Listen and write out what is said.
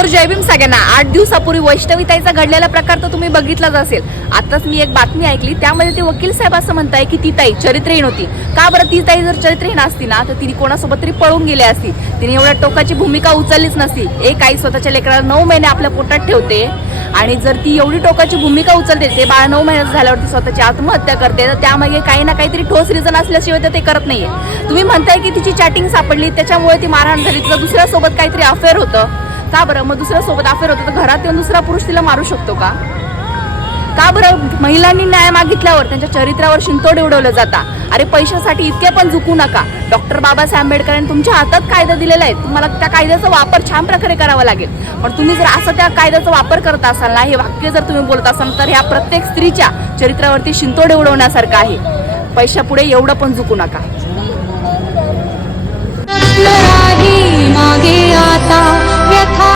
तर जय भीम सगळ्यांना. 8 दिवसापूर्वी वैष्णवीताईचा घडलेला प्रकार तर तुम्ही बघितलाच असेल. आताच मी एक बातमी ऐकली, त्यामध्ये ते वकील साहेब असं म्हणताय की ती ताई चरित्रहीन होती. का बरं? ती ताई जर चरित्रहीन असती ना तर तिने कोणासोबत तरी पळून गेली असती. तिने एवढ्या टोकाची भूमिका उचललीच नसती. एक आई स्वतःच्या लेकराला 9 महिने आपल्या पोटात ठेवते आणि जर ती एवढी टोकाची भूमिका उचलते, ते बाळ 9 महिन्याचं झाल्यावरती स्वतःची आत्महत्या करते, तर त्यामागे काही ना काहीतरी ठोस रिझन असल्याशिवाय तर ते करत नाहीये. तुम्ही म्हणताय की तिची चॅटिंग सापडली त्याच्यामुळे ती मारहाण झाली, तिचं दुसऱ्यासोबत काहीतरी अफेअर होतं. का बरं? मग दुसऱ्यासोबत अफेअर होतं तर घरात येऊन दुसरा पुरुष तिला मारू शकतो का? का बरं? महिलांनी न्याय मागितल्यावर त्यांच्या चरित्रावर शिंतोडे उडवलं जाता. अरे पैशासाठी इतके पण झुकू नका. डॉक्टर बाबासाहेब आंबेडकरांनी तुमच्या हातात कायदा दिलेला आहे, तुम्हाला त्या कायद्याचा वापर छान प्रकारे करावा लागेल. पण तुम्ही जर असं त्या कायद्याचा वापर करत असाल ना, हे वाक्य जर तुम्ही बोलत असाल तर ह्या प्रत्येक स्त्रीच्या चरित्रावरती शिंतोडे उडवण्यासारखं आहे. पैशापुढे एवढं पण झुकू नका. मागे आता